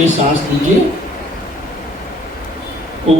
सांस लीजिए। ओ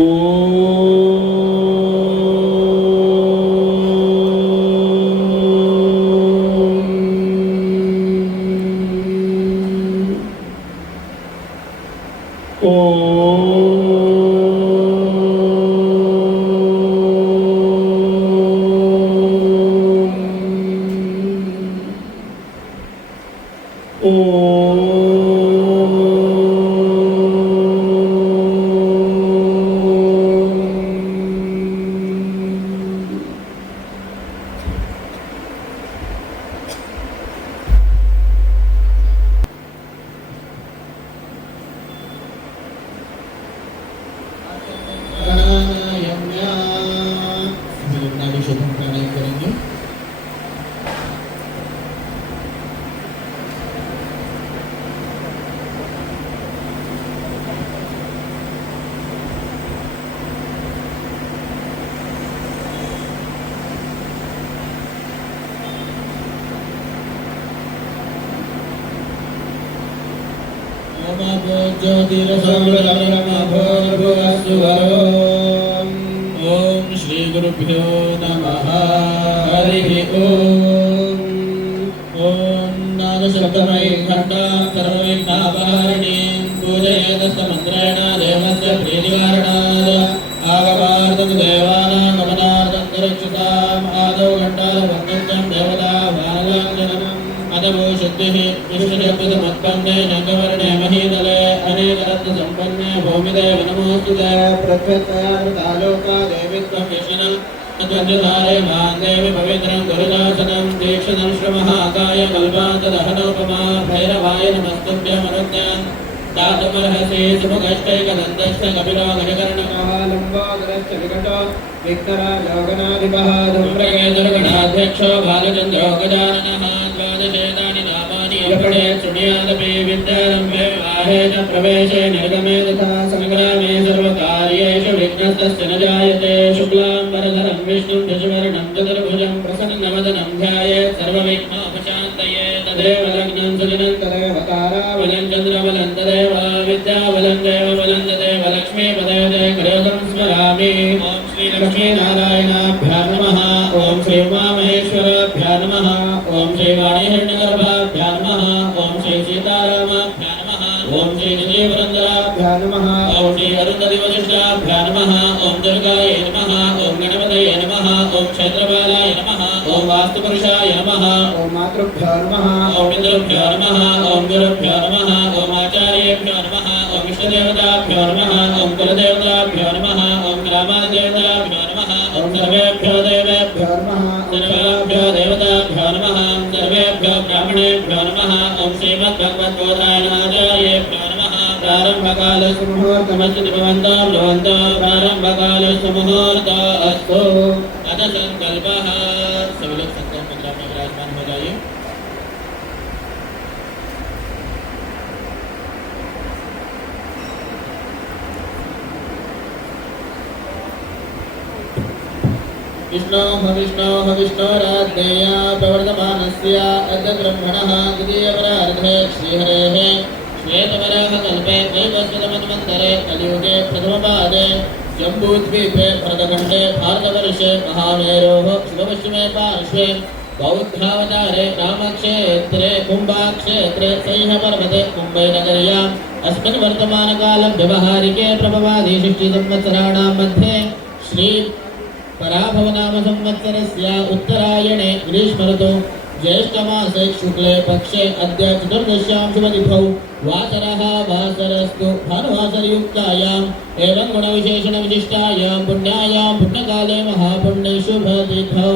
ओम श्री गुरुभ्यो नमः। हरि ओम। ओम नादशब्दमयी घण्टां सर्वविघ्नापहारिणीं पूजयेत् मन्त्रेण देवस्य प्रीतिकारणात् आगमार्थं देवानां गमनार्थं सुरक्षिताम् आदौ घण्टावन्दनं देवता वालाञ्जनम् अदभो शुद्धिः विष्णुशब्दसमुत्पन्ने नन्दवर्णे महीतले अनेकरत्नसम्पन्ने भूमिदेव नमोऽस्तुते प्रत्यक्षालोका देवित्वं विष्णुः तद्वन्द्यधारे मां देवि पवित्रं गुरुदासनं दीक्षितं श्रमहाकाय कल्पान्तदहनोपमा भैरवाय नमस्तुभ्यमरुण्यान् दातुमर्हसि सुमुखश्चैकदन्तश्च कपिलो गजकर्णकः लम्बोदरश्च विकटो विघ्नराजोगणाधिपः धूम्रकेतुर्गणाध्यक्षो भालचन्द्रो गजाननः द्वादशेतानि नामानि अपठे शृणुयादपि विद्यारम्भे विवाहे च प्रवेशे निर्गमे तथा संग्रामे सर्वकार्येषु विघ्नस्तस्य न जायते। शुक्लाम्बरधरं विष्णुं शशिवर्णं चतुर्भुजं प्रसन्नवदनं ध्यायेत् सर्वविघ्नोपशान्तये। तदेव लग्नं सुदिनं तदेव ताराबलं चन्द्रबलं तदेव विद्याबलं देवबलं तदेव लक्ष्मीपदे गृहं स्मरामि। ॐ श्री लक्ष्मीनारायणाभ्यां नमः। ॐ श्री उमामहेश्वराभ्यां नमः। ॐ श्री वाणीहिरण्यगर्भाभ्यां नमः। ॐ श्री सीतारामाभ्यां नमः। ॐ श्री श्रीवरन्दराभ्यां नमः। ॐ श्री अरुन्धतिवसिष्ठाभ्यां नमः। ॐ दुर्गायै नमः। ॐ गणपतये नमः। ॐ क्षेत्रपालाय नमः। ॐ वास्तुपुरुषाय नमः। ॐ मातृभ्यो नमः। ॐ पितृभ्यो नमः। ॐ गुरुभ्यो नमः। ॐ आचार्येभ्यो नमः। ॐ इष्टदेवताभ्यो नमः। ॐ कुलदेवताभ्यो नमः। ॐ ग्रामदेवताभ्यो नमः। ॐ सर्वेभ्यो देवेभ्यो नमः। सर्वेभ्यो देवताभ्यो नमः। सर्वेभ्यो ब्राह्मणेभ्यो नमः। ॐ श्रीमद्भगवद्गोदायनाचार्येभ्यो नमः। प्रारम्भकालस्य मुहूर्तमस्तु भवन्तां भवन्तः प्रारम्भकालस्य मुहूर्त अस्तु। अथ संकल्पः। सभी लोग संकल्प मुद्रा में विराजमान हो जाइए। विष्णोराज्ञया प्रवर्तमानस्य अद्य ब्रह्मणः द्वितीयपरार्धे श्रीहरेः श्वेतवराहकल्पे वैवस्वतमन्वन्तरे कलियुगे प्रथमपादे जम्बूद्वीपे भरतखण्डे भारतवर्षे महामेरोः शिवपश्चिमे पार्श्वे बौद्धावतारे रामक्षेत्रे कुम्भाक्षेत्रे सह्यपर्वते मुम्बैनगर्याम् अस्मिन् वर्तमानकालं व्यवहारिके प्रभवादि 60 संवत्सराणां मध्ये श्री पराभवनाम संवत्सरस्य उत्तरायणे ग्रीष्मऋतौ ज्येष्ठमासे शुक्ले पक्षे अद्य चतुर्दश्यां शुभतिथौ वासरः वासरस्तु भानुवासरयुक्तायाम् एवं गुणविशेषणविशिष्टायां पुण्यायां पुण्यकाले महापुण्ये शुभतिथौ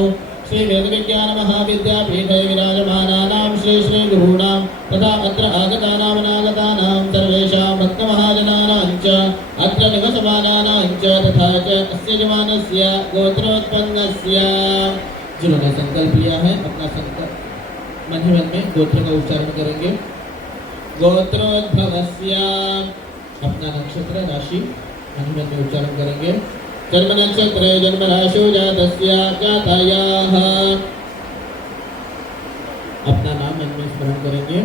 श्री वेदविज्ञान महाविद्यापीठे विराजमानानां श्री श्री गुरूणां तथा अत्र आगतानां अनागतानां सर्वेषां भक्तमहाजनानां च अत्र निवसमानानां च तथा च अस्य यजमानस्य गोत्रोत्पन्नस्य। जिन्होंने संकल्प लिया है अपना संकल्प मन ही मन में गोत्र का उच्चारण करेंगे। गोत्रोद्भवस्य अपना नक्षत्र राशि मन ही मन में उच्चारण करेंगे। जन्म नक्षत्रे जन्म राशि जातस्य जातायाः अपना नाम मन में स्मरण करेंगे।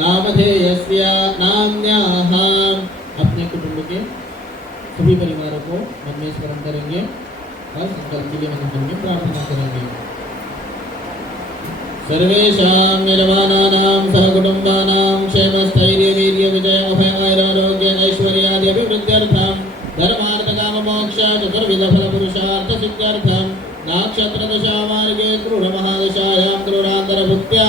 नामधेयस्य नाम्न्याः। अपने कुटुंब के सभी परिवारों को मन में स्मरण करेंगे और संकल्प के लिए मन में प्रार्थना करेंगे। सर्वेषां यजमानानां सहकुटुम्बानां क्षेमस्थैर्य वीर्य विजय अभय आरोग्य ऐश्वर्यादि अभिवृद्ध्यर्थं धर्मार्थकाममोक्ष चतुर्विध फल पुरुषार्थ सिद्ध्यर्थं नाक्षत्रदशा मार्गे क्रूरमहादशायां क्रूरान्तरभुक्त्या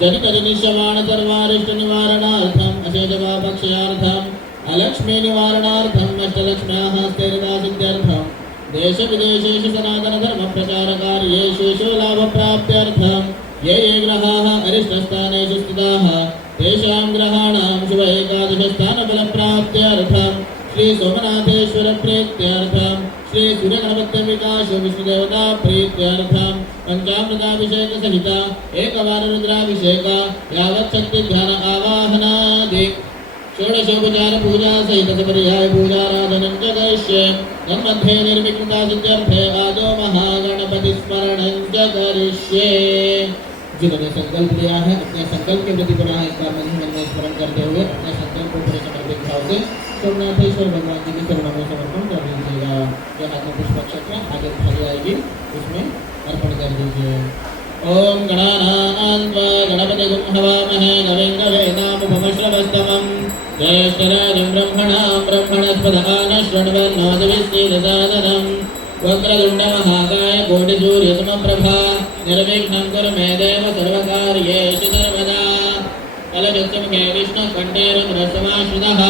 जनितजनिष्यमाण सर्वारिष्ट निवारणार्थम् अशेषपापक्षयार्थम् अलक्ष्मी निवारणार्थम् अष्टलक्ष्म्याः स्थिरता सिद्ध्यर्थम् देश विदेशेषु सनातन धर्म प्रचार कार्येषु लाभ प्राप्त्यर्थम् ये ये ग्रहाः अरिष्टस्थानेषु स्थिताः तेषां ग्रहाणां शुभ एकादश स्थान बल प्राप्त्यर्थम् श्री सोमनाथेश्वर प्रीत्यर्थम् श्री सूर्यगणपत्यम्बिकाश विष्णुदेवता प्रीत्यर्थम् पंचामृताभिषेक सहित एकवार रुद्राभिषेक यावत् शक्ति ध्यान आवाहनादि षोडशोपचार पूजा सहित पर्याय पूजाराधनं च करिष्ये। तन्मध्ये निर्विघ्नता सिद्ध्यर्थे आदौ महागणपति स्मरणं च करिष्ये। जिन्होंने संकल्प लिया है अपने संकल्प के प्रति पुनः एक बार मन में स्मरण करते हुए अपने संकल्प को पूरे समर्पित भाव से सोमनाथेश्वर भगवान जी की चरणों में समर्पण कर दीजिएगा। यह हाथ में पुष्प अक्षत आगे थाली आएगी उसमें अर्पण कर दीजिए। ओम गणानां गणपतिगुं हवामहे कविं कवीनामुपमश्रवस्तमं ज्येष्ठराजं ब्रह्मणां ब्रह्मणस्पदान शृण्वन्नोतिभिस्सीदसादनं वक्रतुण्डमहाकाय कोटिसूर्यसमप्रभा निर्विघ्नं कुरु मे देव सर्वकार्येषु सर्वदा। कलशमुखे विष्णुकण्ठे रुद्रसमाश्रितः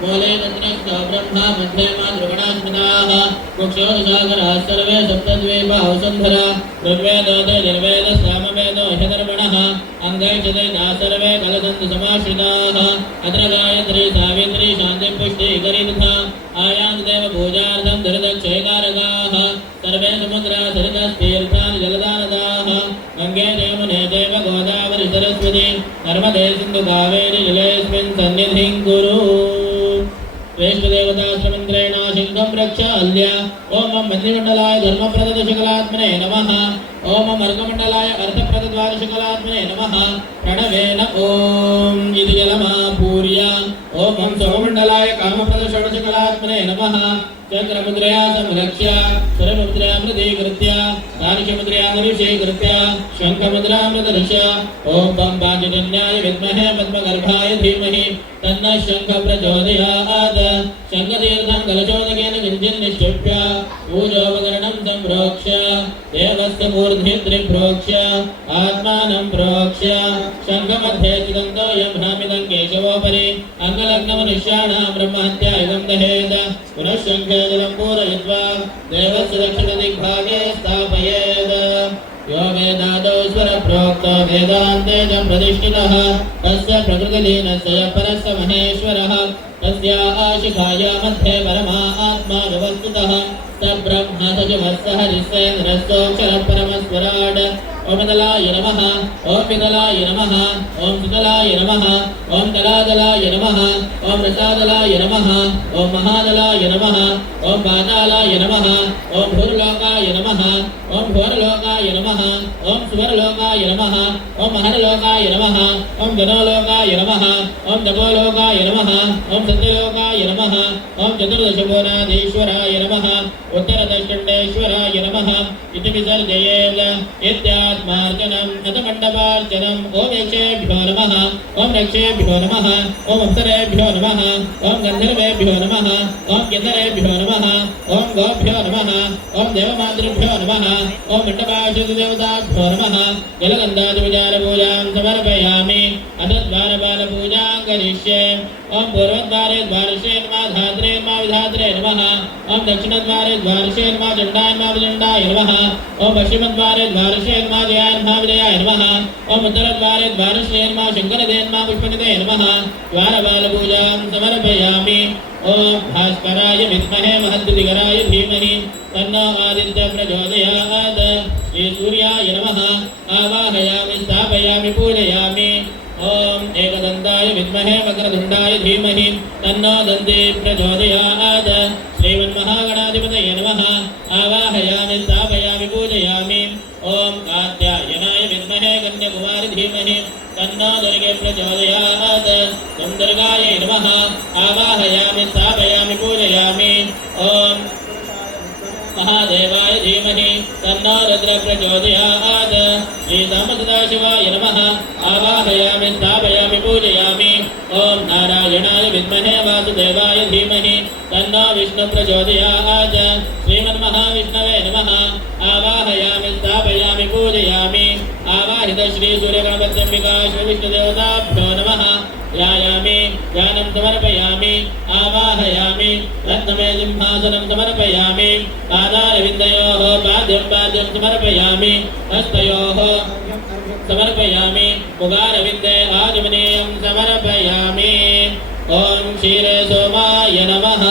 मूले तत्रस्थो ब्रह्मा मध्ये मातृगणास्मृताः कुक्षोदसागराः सर्वे सप्तद्वीपा वसुन्धरा ऋग्वेदो यजुर्वेदः सामवेदो ह्यधर्मणः अङ्गै च दैताः सर्वे कलसन्तु समाश्रिताः अत्र गायत्री सावित्री शान्तिपुष्टिकरी तथा आयान्ति देवपूजार्थं धृतक्षयकारकाः सर्वे समुद्रा सरितस्तीर्थानि जलदानदाः गङ्गे यमुने चैव गोदावरी सरस्वती नर्मदे सिन्धु कावेरी जलेऽस्मिन् सन्निधिं कुरु। श्रेष्ठदेवताश्रमन्त्रेण सिंहं रक्षाल्य ओम मन्त्रिमण्डलाय धर्मप्रदशकलात्मने नमः। ओम अर्घमण्डलाय अर्थप्रदद्वादशकलात्मने नमः। प्रणवेन ओम इति जलमापूर्य ओम सोममण्डलाय कामप्रदषोडशकलात्मने नमः। चक्रमुद्रया संरक्ष्य सुरमुद्रामृतीकृत्य तार्क्ष्यमुद्रामभिषेकृत्य शङ्खमुद्रामृतदृश्य ओम पाञ्चजन्याय विद्महे पद्मगर्भाय धीमहि तन्नः शङ्खः प्रचोदयात्। शङ्खतीर्थं कलशोदकेन किञ्चिन्निक्षिप्य पूजोपकरणं सम्प्रोक्ष्य देवस्य मूर्ध्नि त्रिप्रोक्ष्य आत्मानं प्रोक्ष्य शङ्खमध्ये स्थितं तोयं भ्रामितं केशवोपरि अङ्गलग्नमनुष्याणां ब्रह्महत्यायुधं दहेत्। पुनः शङ्खे जलं पूरयित्वा देवस्य दक्षिणदिग्भागे स्थापयेत्। यो वेदादौ स्वरप्रोक्तो वेदान्ते च प्रतिष्ठितः तस्य प्रकृतिलीनस्य परस्य महेश्वरः तस्य आशिखाया मध्ये परमा आत्मा व्यवस्थितः स ब्रह्म स शिवस्य हरिस्सेन्द्रस्तोऽक्षरः परमस्वराट्। ओम दलाय नमः ओम विदलाय नमः ओम सुदलाय नमः ओम दलादलाय नमः ओम रसादलाय नमः ओम महादलाय नमः ओम पातालाय नमः ओम भूर्लोकाय नमः ओम भुवनलोकाय नमः ओम सुवर्लोकाय नमः ओम महर्लोकाय नमः ओम जनोलोकाय नमः ओम तपोलोकाय नमः ओम सत्यलोकाय नमः ओम चतुर्दशभुवनाधीश्वराय नमः उत्तरदक्षिणेश्वराय नमः इति विसर्जयेत्। इत्यात्मार्चनम् अथ मण्डपार्चनम्। ओम यक्षेभ्यो नमः ओम रक्षेभ्यो नमः ओम अप्सरेभ्यो नमः ओम गन्धर्वेभ्यो नमः ओम किन्नरेभ्यो नमः ओम गोभ्यो नमः ओम देवमातृभ्यो नमः ओम मण्डपाश्रितदेवताभ्यो नमः। जलगन्धादिविचारपूजां समर्पयामि अथ द्वारपालपूजां करिष्ये। ओम पूर्वद्वारे द्वारशे नमः धात्रे नमः विधात्रे नमः ओम दक्षिणद्वारे द्वारशे नमः चण्डाय नमः विचण्डाय नमः ओम पश्चिमद्वारे द्वारशे नमः जयाय नमः विजयाय नमः ओम उत्तरद्वारे द्वारशे नमः शङ्करदे नमः पुष्पनिधे नमः। द्वारपालपूजां समर्पयामि। ओम भास्कराय विद्महे महद्युतिकराय धीमहि तन्नो आदित्यः प्रचोदयात्। श्री सूर्याय नमः आवाहयामि स्थापयामि पूजयामि। ओम एकदन्ताय विद्महे वक्रतुण्डाय धीमहि तन्नो दन्ती प्रचोदयात्। श्रीमन्महागणाधिपतये नमः आवाहयामि स्थापयामि पूजयामि। ओम कात्यायनाय विद्महे कन्याकुमारी धीमहि तन्नो दुर्गे प्रचोदयात्। आवाहयामि स्थापयामि पूजयामि ॐ महादेवाय धीमहि तन्नो रुद्रः प्रचोदयात् श्रीरामसदाशिवाय नमः आवाहयामि स्थापयामि पूजयामि ॐ नारायणाय विद्महे वासुदेवाय धीमहि तन्नो विष्णुः प्रचोदयात् श्रीमन्महाविष्णवे नमः आवाहयामि स्थापयामि पूजयामि आवाहित श्रीसूर्यगणपत्यम्बिका श्रीविष्णुदेवताभ्यो नमः ध्यायामि ध्यानं समर्पयामि आवाहयामि रत्नमय सिंहासनं समर्पयामि पादारविन्दयोः पाद्यं समर्पयामि हस्तयोः समर्पयामि मुखारविन्दे आचमनीयं समर्पयामि ॐ क्षीरे सोमाय नमः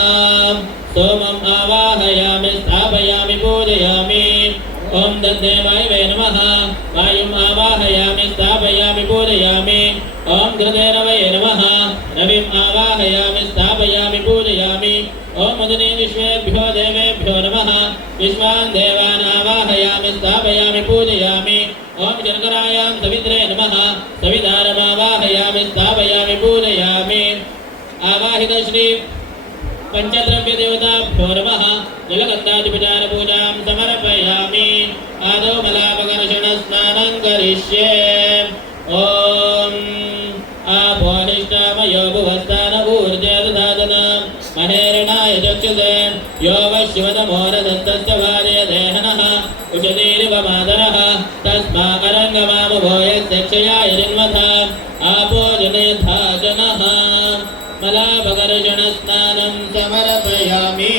सोमम् आवाहयामि स्थापयामि पूजयामि ॐ दन्देवायवे नमः वायुम् आवाहयामि स्थापयामि पूजयामि ॐ घृतेरवये नमः रविम् आवाहयामि स्थापयामि पूजयामि ॐ मदने विश्वेभ्यो देवेभ्यो नमः विश्वान् देवान् आवाहयामि स्थापयामि पूजयामि ॐ शर्करायां सवित्रे नमः सवितारमावाहयामि स्थापयामि पूजयामि आवाहित श्री पंचद्रव्यदेवताभ्यो नमः जलगन्धादिपचारपूजां समर्पयामि आदौ मलापकर्षणस्नानं करिष्ये ॐ आपोहिष्टामयो भुवस्तान ऊर्जे दधातन महेरणाय चक्षुषे यो वश्यवतमोरदत्तस्य भार्य देहनः उचतीरिवमादरः तस्मा अरङ्गमामभोयस्यक्षयाय जन्मथ आपो जनेथा जनः मलापकर्षणस्नानं समर्पयामि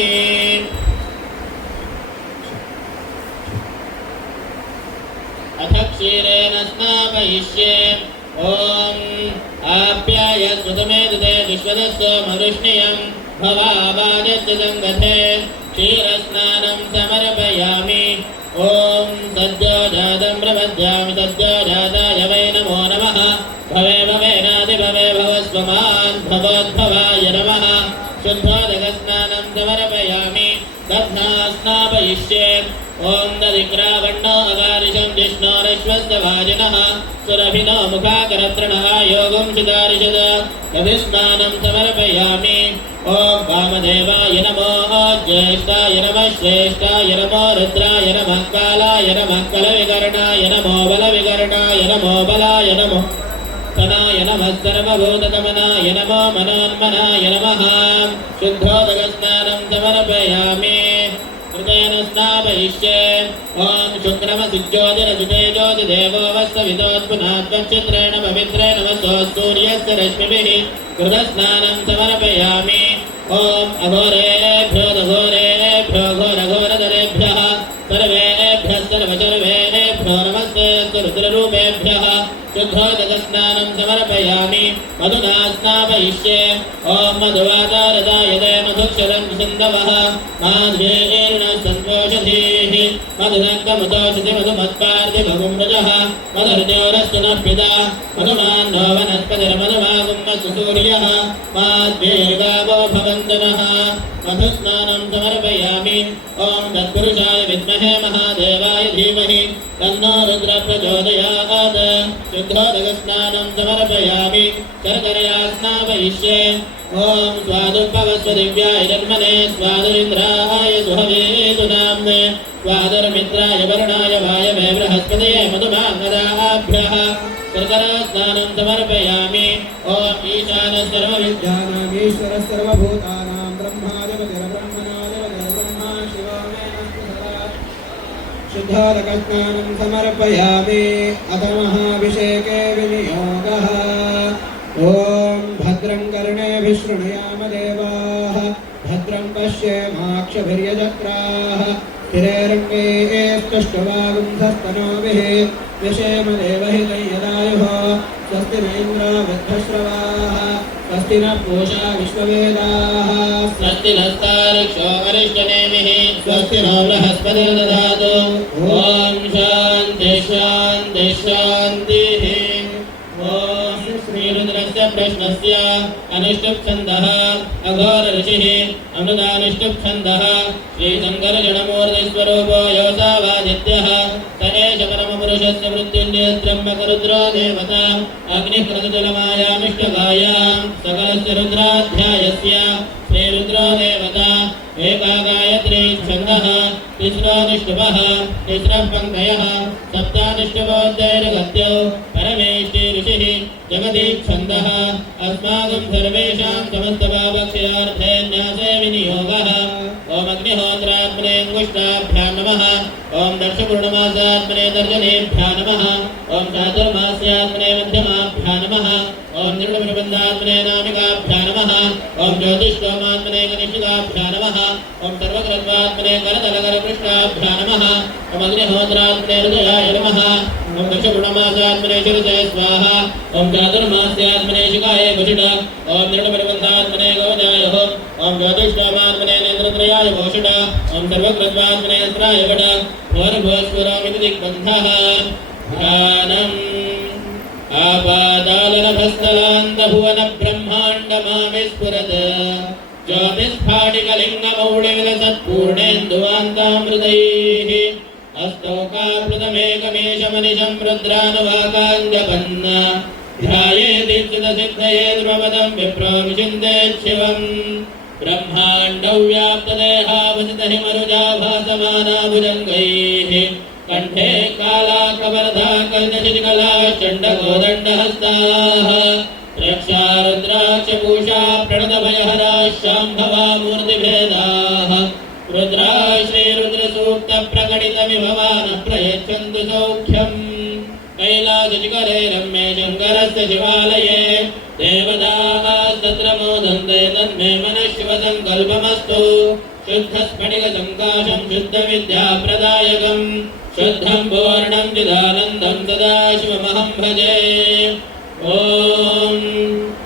अथ क्षीरेण स्नापयिष्ये ॐ आप्याय स्मृतमेतते विश्वदस्य मरुष्णियं भवावाजस्य सङ्गते क्षीरस्नानं समर्पयामि ॐ सद्यो जातं प्रपद्यामि सद्यो जाताय वै नमो नमः भवे भवेनादिभवे भवस्वमान् भवोद्भवाय नमः शुद्धोदकस्नानं समर्पयामि दध्ना स्नापयिष्ये ॐ दधिग्रावण्णो अगारिशं जिष्णोरश्वस्य वाजिनः सुरभिनो मुखाकरत्रणः योगं सुदारिषद दधिस्नानं समर्पयामि ॐ वामदेवाय नमो ज्येष्ठाय नमः श्रेष्ठाय नमो रुद्राय नमः कालाय नमः कलविकर्णाय नमो बलविकर्णाय नमो बलाय नमो तनाय नमः सर्वभूतकमनाय नमो मनोन्मनाय नमः शुद्धोदकस्नानं समर्पयामि कृतेन स्नापयिष्ये ॐ शुक्रमसिज्योतिरजुतेजोतिदेवो वत्सवितोत्पुनात्वक्षत्रेण पवित्रेण वसो सूर्यस्य रश्मिभिः कृतस्नानं समर्पयामि ॐ अघोरेभ्यो दघोरेभ्यो घोरघोरधरेभ्यः सर्वेभ्यः सर्वचर्वेभ्यो नमस्ते रुद्ररूपेभ्यः शुद्धोदकस्नानं समर्पयामि मधुना स्नापयिष्ये ॐ मधुवातारदायते मधुक्षरं सिन्धवः माध्वेर्न सन्तोषधीः मधुदग्धमुदोषधि मधुमत्पार्थिभगुम्भुजः मधुर्द्योरस्य नः पिता मधुमान्नो वनस्पतिर्मधुमागुम्मस्तु सूर्यः माध्वेर्गावो भवन्तु नः मधुस्नानं समर्पयामि ॐ तत्पुरुषाय विद्महे महादेवाय धीमहि तन्नो रुद्रः प्रचोदयात् शुद्धोदकस्नानं समर्पयामि शर्करया स्नापयिष्ये ॐ स्वादुपवस्वदिव्याय जन्मने स्वादुरिन्द्राय सुहवेतु नाम्ने स्वादुर्मित्राय वरुणाय वायवे बृहस्पतये मधुमाङ्गदाभ्यः शर्करास्नानं समर्पयामि ॐ ईशानः सर्वविद्यानामीश्वरः सर्वभूतानां ब्रह्मा शिवो मे शुद्धोदकस्नानं समर्पयामि अथ महाभिषेके विनियोगः ॐ भद्रं कर्णेभिः शृणुयाम देवाः भद्रं पश्येमाक्षभिर्यजत्राः स्थिरैरङ्गैस्तुष्टुवागुंसस्तनोभिः व्यशेम देवहितं यदायुः स्वस्ति न इन्द्रो वृद्धश्रवाः स्वस्ति नः पूषा विश्ववेदाः स्वस्ति नस्तार्क्ष्यो अरिष्टनेमिः स्वस्ति नो बृहस्पतिर्दधातु ॐ शान्ति शान्ति शान्तिः ॐ श्रीरुद्रस्य प्रश्नस्य अनुष्टुप्छन्दः अघोर ऋषिः अमृतानुष्टुप्छन्दः श्रीशङ्करजनमूर्तिस्वरूपो योऽसावादित्यः स एष परमपुरुषस्य मृत्युञ्जय त्र्यम्बकरुद्रो देवता अग्निक्रतुलमायामिष्टगाय सकलस्य रुद्राध्यायस्य श्रीरुद्रो देवता एका गायत्री छन्दः तिस्रोऽनुष्टुभः तिस्रः पङ्क्तयः सप्तानुष्टुभोऽध्यायगत्यो परमेष्टि ऋषिः जगदीच्छन्दः अस्माकं सर्वेषां समस्तभावक्षयार्थे न्यासे विनियोगः ओम अग्निहोत्रात्मने अंगुष्ठाभ्यां नमः ओम दक्षपूर्णमासात्मने तर्जनेभ्यः नमः ओम चातुर्मास्यात्मने मध्यमाभ्यां नमः ओम निर्गुणप्रबन्धात्मने नामिकाभ्यां नमः ओम ज्योतिष्ठोमात्मने कनिष्ठिकाभ्यां नमः ओम सर्वकृत्वात्मने करतलकरपृष्ठाभ्यां नमः ओम अग्निहोत्रात्मने हृदयाय नमः ओम दक्षपूर्णमासात्मने शिरसे स्वाहा ओम चातुर्मास्यात्मने शिखाय वषिड ओम निर्गुणप्रबन्धात्मने गवजाय ओम ज्योतिष्ठोमात्मने नेत्रत्रयाय भूषिड ओम सर्वकृत्वात्मने अस्त्राय वड भोरभोस्वरामिति दिग्बन्धः ध्यानम् आपादालनभस्थलान्तभुवनब्रह्माण्डमाविस्फुरत् ज्योतिस्फाटिकलिङ्गमौलिविलसत्पूर्णेन्दुवान्तामृतैः अस्तौकाप्लुतमेकमेशमनिशं रुद्रानुवाकाञ्जपन्न ध्यायेदीक्षितसिद्धये ध्रुवपदं विप्रो विचिन्तेच्छिवम् ब्रह्माण्डौ व्याप्तदेहावसितहिमरुजाभासमानाभुजङ्गैः कंठे कालाकवर्धा कल्पशिखला चण्डकोदण्डहस्ताः रक्षारुद्राक्षपूषा प्रणतभयहरा शाम्भवा मूर्तिभेदाः रुद्रा श्रीरुद्रसूक्तप्रकटितमिव मानः प्रयच्छन्तु सौख्यम् कैलासशिखरे रम्ये शङ्करस्य शिवालये देवताः तत्र मोदन्ते तन्मे मनः शिवसङ्कल्पमस्तु शुद्धस्फटिकसङ्काशं शुद्धविद्याप्रदायकं शुद्धं पूर्णं चिदानन्दं सदाशिवमहं भजे ॐ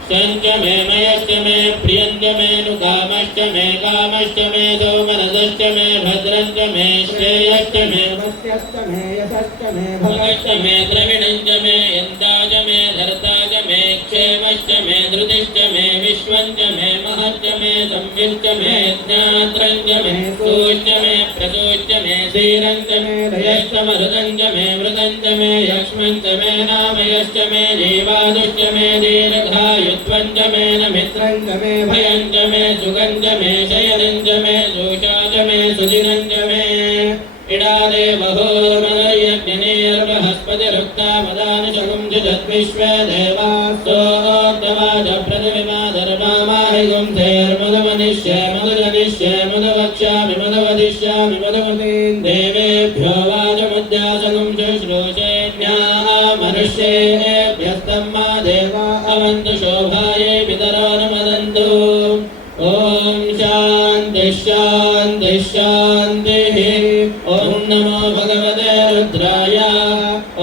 शञ्च मे मयश्च मे प्रियञ्च मे नुकामश्च मे कामश्च मे सौमनसश्च मे भद्रञ्च मे श्रेयश्च मे वस्यश्च मे यशश्च मे भगश्च मे द्रविणञ्च मे यन्ताच मे धर्ताच मे क्षेमश्च मे धृतिश्च मे विश्वञ्च मे महश्च मे संविश्च मे ज्ञात्रञ्च मे सूश्च मे प्रसूश्च मे धीरञ्च मे दयश्च मरुदञ्च मे मृतञ्च मे यक्ष्मञ्च मे नामयश्च मे जीवादुश्च मे दीर्घायुत्वञ्च मे नमित्रञ्च मे भयञ्च मे सुगञ्च मे शयनञ्च मे जोषाच मे सुदिनञ्च मे इडादे बृहस्पतिरुक्तामदानिशगुं जगद्विश्वे देवास्तोक्तवाच प्रतिविमाधर्मामाहिगुं धैर्मुदमनिष्ये मुदजनिष्ये मुदवक्ष्यामि मुदवदिष्यामि मुदवतीं देवेभ्यो वाचमुद्यासगुं शुश्रूषेण्याः मनुष्येभ्यस्तं मा देवा अवन्तु शोभायै पितरो नमदन्तु ॐ शान्ति शान्ति शान्तिः ॐ नमो भगवते रुद्राय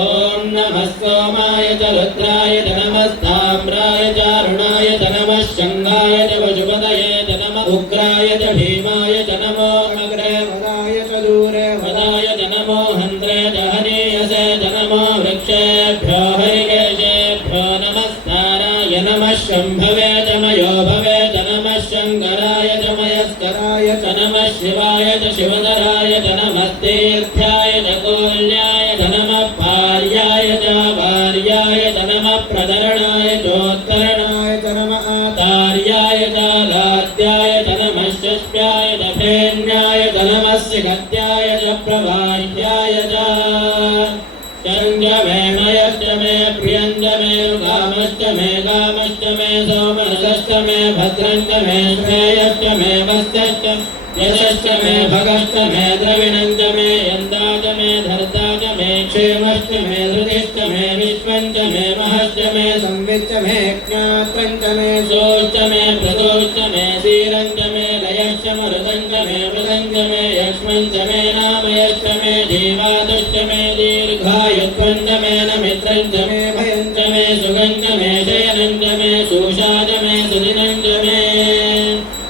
ॐ नमः सोमाय च रुद्राय च नमस्ताम्राय च अरुणाय च नमः शङ्गाय च पशुपतये च नमः उग्राय च भीमाय च नमो अग्रे वदाय च दूरे वदाय च नमो हन्त्रे च हनीयसे च नमो वृक्षेभ्यो हरिकेशेभ्यो नमस्काराय नमः शम्भवे च मयो भवे च नमः शङ्कराय च मयस्कराय च नमः शिवाय च शिवधराय च नमस्तीर्थ्याय च कोल्याय च नमः भार्याय च भार्याय च नमः प्रधरणाय चोत्तरणाय च नमः आतार्याय च लाद्याय च नमः शस्याय च फेन्याय च नमः सिगत्याय च प्रभार्याय च चञ्च मे मयश्च मे प्रियञ्च मे कामश्च मे कामश्च मे सौमनसश्च मे भद्रञ्च मे श्रेयश्च मे वस्यश्च यशश्च मे भगश्च मे द्रविणञ्च मे यन्दाच मे धर्ताच मे क्षेमश्च मे धृतिश्च मे विश्वञ्च मे महश्च मे संविच्च मे ज्ञात्रञ्च मे सोश्च मे प्रदोश्च मे धीरञ्च मे लयश्च मरुदञ्च मे मृदञ्च मे यक्ष्मञ्च मे नामयश्च मे जीवादुश्च मे दीर्घायुत्वञ्च मे नमित्रञ्च मे भयञ्च मे सुगञ्च मे शयनञ्च मे शूषाच मे सुदिनञ्च मे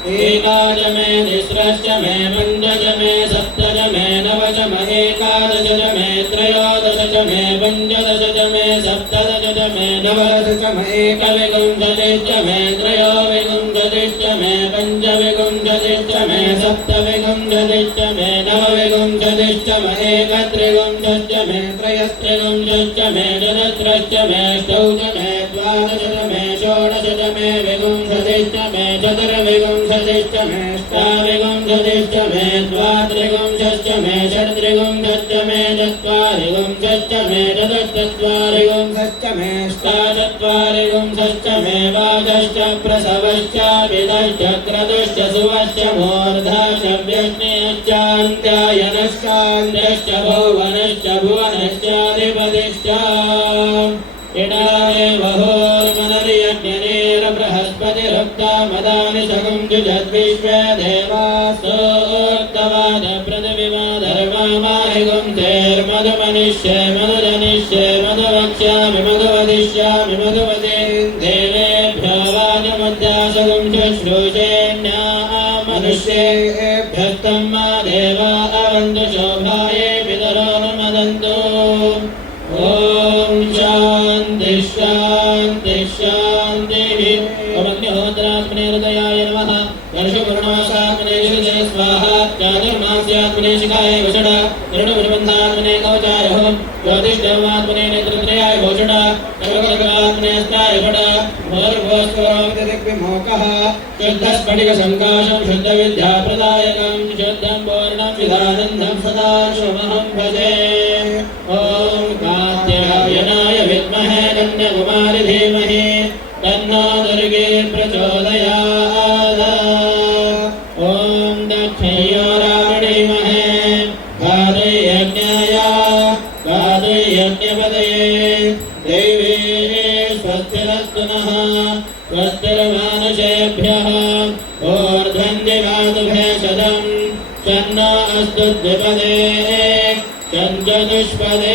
एकाच मे तिस्रश्च मे पञ्चच मे सप्तच मे नवच मे एकादश च मे त्रयोदश च मे पञ्चदश च मे सप्तदश च मे नवदश च मे एकविंशतिश्च मे त्रयोविंशतिश्च मे पञ्चविंशतिश्च मे सप्तविंशतिश्च मे नवविंशतिश्च मे एकत्रिंशश्च मे त्रयः त्रयस्त्रिगुंशश्च मे चतुस्रश्च मे ष्टौच मे द्वादशच मे षोडशच मे विगुंशतिश्च मे चतुर्विगुंशतिश्च मे अष्टाविगुंशतिश्च मे द्वात्रिगुंशश्च मे षड्त्रिगुंशश्च मे चत्वारिगुंशश्च मे चतुश्चत्वारिगुंशश्च मे अष्टाचत्वारिगुंशश्च मे वाजश्च प्रसवश्च विदश्च क्रतुश्च सुवश्च मूर्धश्च व्यज्ञश्चान्त्यायनश्चान्त्यश्च भुवनश्च भुवनश्चाधिपतिश्च इडारे वहोर्मनर्यज्ञनेरबृहस्पतिरुक्ता मदानि शकं जुजद्विश्वे देवास्तोक्तवाद पृथिवीमाधर्मामाहिगुंसेर्मधुमनिष्ये मधुजनिष्ये मधुवक्ष्यामि मधुवदिष्यामि मधुवदे देवेभ्यो वाजमध्याशगं शुश्रूषेण्या मनुष्येभ्यस्तं मा देवा अवन्तु शोभाये पितरोनुमदन्तु ॐ शान्ति शान्ति शान्तिः अग्निहोत्रात्मने हृदयाय नमः वर्षपूर्णमासात्मने शिरसे स्वाहा चातुर्मास्यात्मने शिखाय भूषण गरुडमुनिबन्धात्मने कवचाय होम ज्योतिष्ठवात्मने नेत्रत्रयाय भूषण सर्वकर्मात्मने अस्ताय फट विमोकः शुद्धस्फटिकसङ्काशं शुद्धविद्याप्रदायकं शुद्धं पूर्णं विदानन्दं सदा शुभमहं भजे ॐ कात्यायनाय विद्महे कन्याकुमारी धीमहि तन्नो दुर्गे प्रचोदयात् ॐ दक्षिणोरावणीमहे गादयज्ञाय गादयज्ञपदये देवी स्वस्तिरस्तु नः स्वस्तिर्मानुषेभ्यः ऊर्ध्वन्दिवादुभेषदं चन्नो अस्तु द्विपदे चतुष्पदे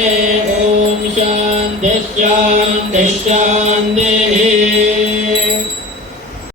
ॐ शान्तिः शान्तिः शान्तिः